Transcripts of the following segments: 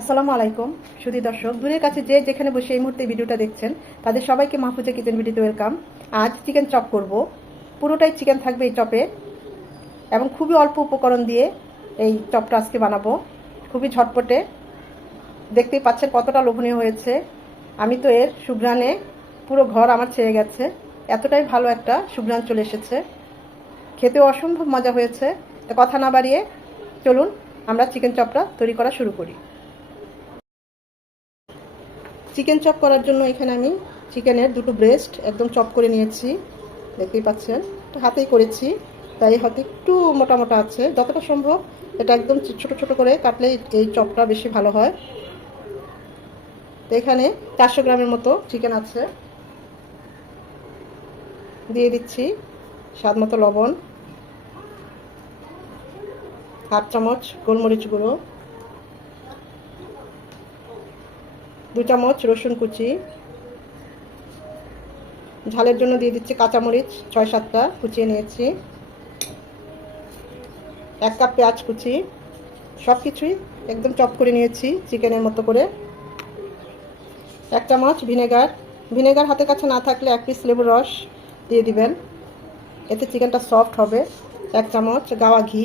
আসসালামু আলাইকুম, সুধী দর্শক। দূরের কাছে যে যেখানে বসে এই মুহূর্তে ভিডিওটা দেখছেন, তাদের সবাইকে মাহফুজা কিচেন ভিডিওতে ওয়েলকাম। আজ চিকেন চপ করব। পুরোটাই চিকেন থাকবে এই চপে এবং খুবই অল্প উপকরণ দিয়ে এই চপটা আজকে বানাবো। খুবই ঝটপটে। দেখতেই পাচ্ছেন কতটা লোভনীয় হয়েছে। আমি তো এর সুঘ্রাণে পুরো ঘর আমার ছেড়ে গেছে। এতটাই ভালো একটা সুঘ্রাণ চলে এসেছে। খেতেও অসম্ভব মজা হয়েছে। তো কথা না বাড়িয়ে চলুন, আমরা চিকেন চপটা তৈরি করা শুরু করি। চিকেন চপ করার জন্য এখানে আমি চিকেনের দুটো ব্রেস্ট একদম চপ করে নিয়েছি। দেখতেই পাচ্ছেন। হাতেই করেছি। তাই হয়তো একটু মোটা মোটা আছে। যতটা সম্ভব এটা একদম ছোট ছোট করে কাটলে এই চপটা বেশি ভালো হয়। তো এখানে চারশো গ্রামের মতো চিকেন আছে। দিয়ে দিচ্ছি স্বাদ মতো লবণ, হাফ চামচ গোলমরিচ গুঁড়ো। দু চামচ রসুন কুচি। ঝালের জন্য দিয়ে দিচ্ছি কাঁচামরিচ, ছয় সাতটা কুচিয়ে নিয়েছি। এক কাপ পেঁয়াজ কুচি, সব কিছুই একদম চপ করে নিয়েছি চিকেনের মতো করে। এক চামচ ভিনেগার ভিনেগার হাতের কাছে না থাকলে এক পিস লেবুর রস দিয়ে দিবেন। এতে চিকেনটা সফট হবে। এক চামচ গাওয়া ঘি।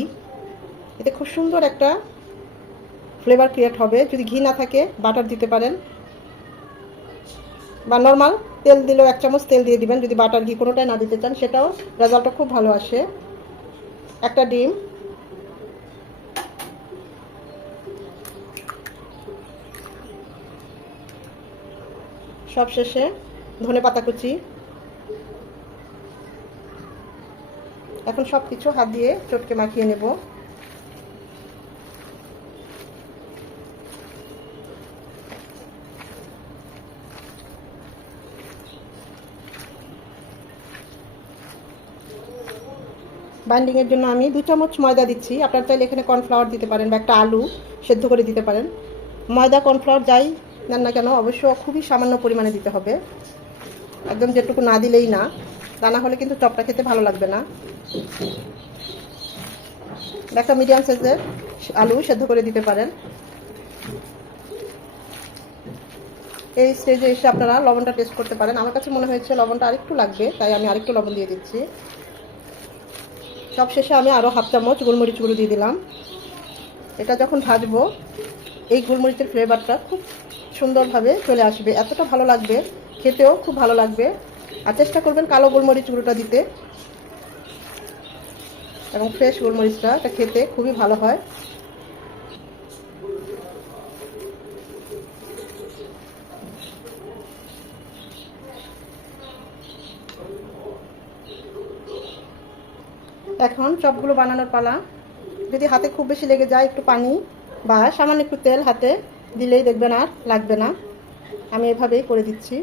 এতে খুব সুন্দর একটা ফ্লেভার ক্রিয়েট হবে। যদি ঘি না থাকে, বাটার দিতে পারেন। বা নর্মাল তেল দিলেও এক চামচ তেল দিয়ে দিবেন। যদি বাটার ঘি কোনোটাই না দিতে চান, সেটাও রেজাল্টটা খুব ভালো আসে। একটা ডিম। সব শেষে ধনে পাতা কুচি। এখন সব কিছু হাত দিয়ে চটকে মাখিয়ে নেব। বাইন্ডিংয়ের জন্য আমি দু চামচ ময়দা দিচ্ছি। আপনারা চাইলে এখানে কর্নফ্লাওয়ার দিতে পারেন বা একটা আলু সেদ্ধ করে দিতে পারেন। ময়দা কর্নফ্লাওয়ার যাই নেন না কেন, অবশ্য খুবই সামান্য পরিমাণে দিতে হবে। একদম যেটুকু না দিলেই না। তা না হলে কিন্তু চপটা খেতে ভালো লাগবে না। একটা মিডিয়াম সাইজের আলু সেদ্ধ করে দিতে পারেন। এই স্টেজে এসে আপনারা লবণটা টেস্ট করতে পারেন। আমার কাছে মনে হয়েছে লবণটা আরেকটু লাগবে, তাই আমি আরেকটু লবণ দিয়ে দিচ্ছি। সব শেষে আমি আরও হাফ চামচ গোলমরিচ গুঁড়ো দিয়ে দিলাম। এটা যখন ভাজবো, এই গোলমরিচের ফ্লেভারটা খুব সুন্দরভাবে চলে আসবে। এতটা ভালো লাগবে, খেতেও খুব ভালো লাগবে। আর চেষ্টা করবেন কালো গোলমরিচ গুঁড়োটা দিতে। এবং ফ্রেশ গোলমরিচটা, এটা খেতে খুবই ভালো হয়। এখন চপগুলো বানানোর পালা। যদি হাতে খুব বেশি লেগে যায় একটু পানি বা সামান্য একটু তেল হাতে দিলেই দেখবেন আর লাগবে না। আমি এভাবেই করে দিচ্ছি।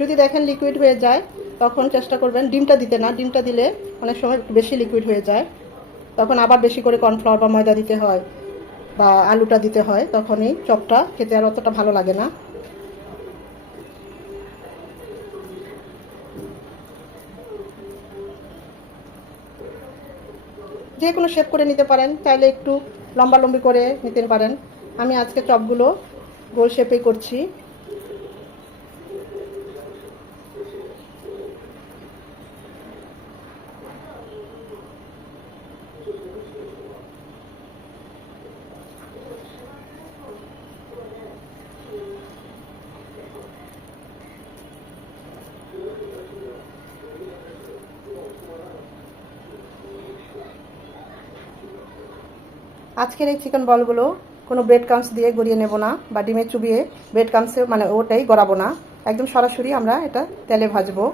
যদি দেখেন লিকুইড হয়ে যায়, তখন চেষ্টা করবেন ডিমটা দিতে না। ডিমটা দিলে অনেক সময় একটু বেশি লিকুইড হয়ে যায়। তখন আবার বেশি করে কর্নফ্লাওয়ার বা ময়দা দিতে হয় বা আলুটা দিতে হয় তখনই চপটা খেতে আর অতটা ভালো লাগে না। যে কোনো শেপ করে নিতে পারেন চাইলে একটু লম্বা লম্বি করে নিতে পারেন। আমি আজকে চপগুলো গোল শেপে করছি। আজকের এই চিকেন বলগুলো কোনো ব্রেড কামস দিয়ে গড়িয়ে নেব না বা ডিমে চুবিয়ে ব্রেড কামসে মানে ওটাই গড়াবো না। একদম সরাসরি আমরা এটা তেলে ভাজবো।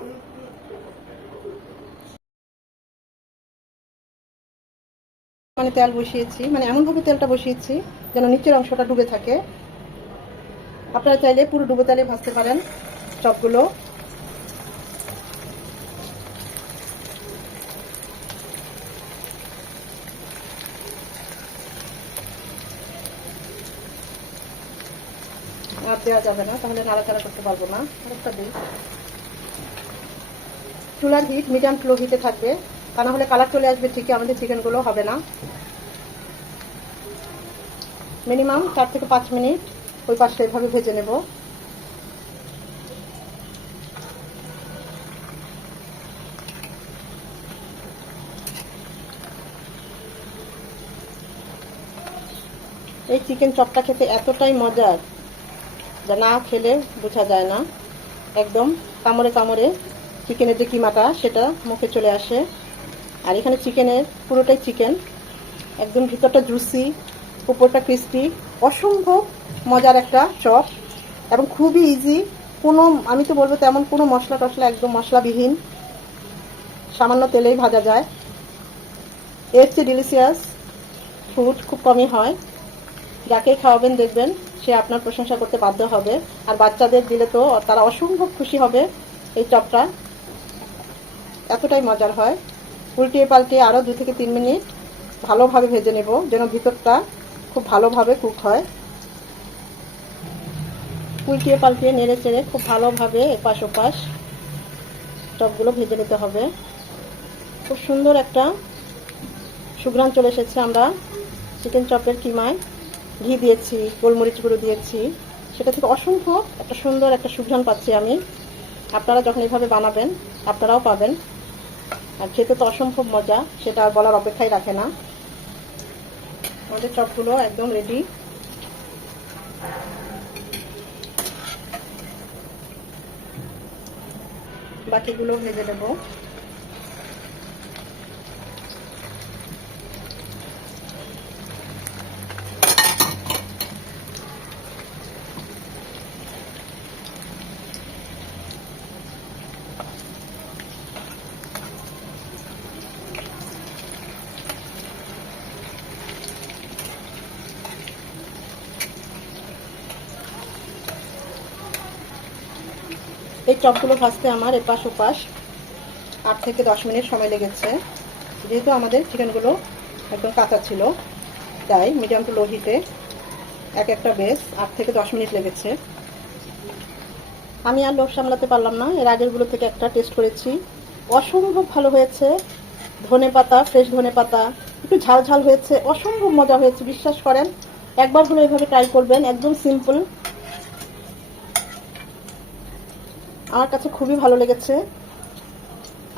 মানে তেল বসিয়েছি মানে এমনভাবে তেলটা বসিয়েছি যেন নিচের অংশটা ডুবে থাকে। আপনারা চাইলে পুরো ডুবে তেলে ভাজতে পারেন চপগুলো। আর দেওয়া যাবে না, তাহলে নাড়াচাড়া করতে পারব না। আরেকটা দিই। চুলার হিট মিডিয়াম স্লো হিটে থাকবে। তা না হলে কালার চলে আসবে ঠিকই, আমাদের চিকেনগুলো হবে না। মিনিমাম চার থেকে পাঁচ মিনিট ওই পাশটা এভাবে ভেজে নেব। এই চিকেন চপটা খেতে এতটাই মজার। না খেলে বোঝা যায় না। একদম কামড়ে কামড়ে চিকেনের যে কিমাটা, সেটা মুখে চলে আসে। আর এখানে চিকেনের পুরোটাই চিকেন। একদম ভিতরটা জুসি, উপরটা ক্রিস্পি। অসম্ভব মজার একটা চপ। এবং খুবই ইজি কোনো, আমি তো বলব তেমন কোনো মশলা টশলা একদম মশলাবিহীন। সামান্য তেলেই ভাজা যায়। এর চেয়ে ডিলিশিয়াস ফুড খুব কমই হয়। যাকেই খাওয়াবেন দেখবেন। সে আপনার প্রশংসা করতে বাধ্য হবে। আর বাচ্চাদের দিলে তো তারা অসম্ভব খুশি হবে এই চপটা। এতটাই মজার হয়। উল্টিয়ে পাল্টিয়ে আরও দু থেকে তিন মিনিট ভালোভাবে ভেজে নেব, যেন ভিতরটা খুব ভালোভাবে কুক হয়। উল্টিয়ে পাল্টিয়ে নেড়ে চেড়ে খুব ভালোভাবে এপাশ ওপাশ চপগুলো ভেজে নিতে হবে। খুব সুন্দর একটা সুঘ্রাণ চলে এসেছে আমরা চিকেন চপের কিমায়। ঘি দিয়েছি, গোলমরিচ গুঁড়ো দিয়েছি। সেটা থেকে অসম্ভব একটা সুন্দর একটা সুঘ্রাণ পাচ্ছি আমি। আপনারা যখন এভাবে বানাবেন, আপনারাও পাবেন। আর খেতে তো অসম্ভব মজা, সেটা বলার অপেক্ষাই রাখে না। আমাদের চপগুলো একদম রেডি বাকিগুলো ভেজে দেবো এই চপগুলো ভাজতে আমার এপাশ ওপাশ আট থেকে দশ মিনিট সময় লেগেছে। যেহেতু আমাদের চিকেনগুলো একদম কাঁচা ছিল, তাই মিডিয়াম টু লো হিটে এক একটা বেশ আট থেকে দশ মিনিট লেগেছে। আমি আর লোভ সামলাতে পারলাম না, এর আগেরগুলো থেকে একটা টেস্ট করেছি। অসম্ভব ভালো হয়েছে। ধনে পাতা ফ্রেশ ধনে পাতা, একটু ঝাল ঝাল হয়েছে, অসম্ভব মজা হয়েছে, বিশ্বাস করেন। একবার হলে এইভাবে ট্রাই করবেন, একদম সিম্পল আমার কাছে খুবই ভালো লেগেছে।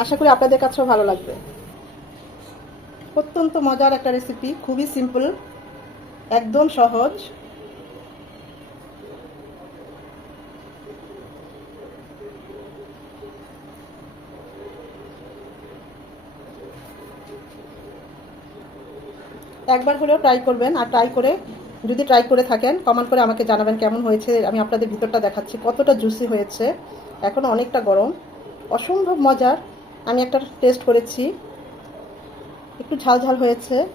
আশা করি আপনাদের কাছেও ভালো লাগবে। অত্যন্ত মজার একটা রেসিপি খুবই সিম্পল একদম সহজ। একবার হলেও ট্রাই করবেন আর ট্রাই করে যদি ট্রাই করে থাকেন কমেন্ট করে আমাকে জানাবেন কেমন হয়েছে। আমি আপনাদের ভিতরটা দেখাচ্ছি, কতটা জুসি হয়েছে। এখন অনেকটা গরম। অসম্ভব মজার। আমি একটা টেস্ট করেছি। একটু ঝাল ঝাল হয়েছে।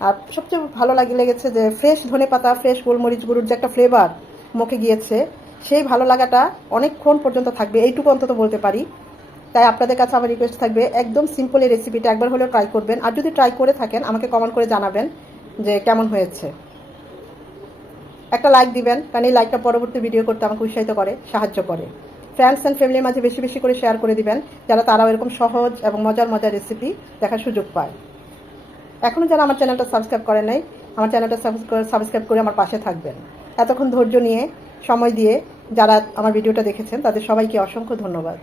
আর সবচেয়ে ভালো লাগে লেগেছে যে ফ্রেশ ধনে পাতা ফ্রেশ গোলমরিচ গুঁড়োর যে একটা ফ্লেভার মুখে গিয়েছে, সেই ভালো লাগাটা অনেকক্ষণ পর্যন্ত থাকবে। এইটুকু অন্তত বলতে পারি। তাই আপনাদের কাছে আমার রিকোয়েস্ট থাকবে, একদম সিম্পল এই রেসিপিটা একবার হলেও ট্রাই করবেন। আর যদি ট্রাই করে থাকেন, আমাকে কমেন্ট করে জানাবেন যে কেমন হয়েছে। একটা লাইক দিবেন, কারণ এই লাইকটা পরবর্তী ভিডিও করতে আমাকে উৎসাহিত করে, সাহায্য করে। ফ্রেন্ডস অ্যান্ড ফ্যামিলির মাঝে বেশি বেশি করে শেয়ার করে দিবেন, যারা তারাও এরকম সহজ এবং মজার মজার রেসিপি দেখার সুযোগ পায়। এখনও যারা আমার চ্যানেলটা সাবস্ক্রাইব করে নাই, আমার চ্যানেলটা সাবস্ক্রাইব করে আমার পাশে থাকবেন। এতক্ষণ ধৈর্য নিয়ে, সময় দিয়ে যারা আমার ভিডিওটা দেখেছেন, তাদের সবাইকে অসংখ্য ধন্যবাদ।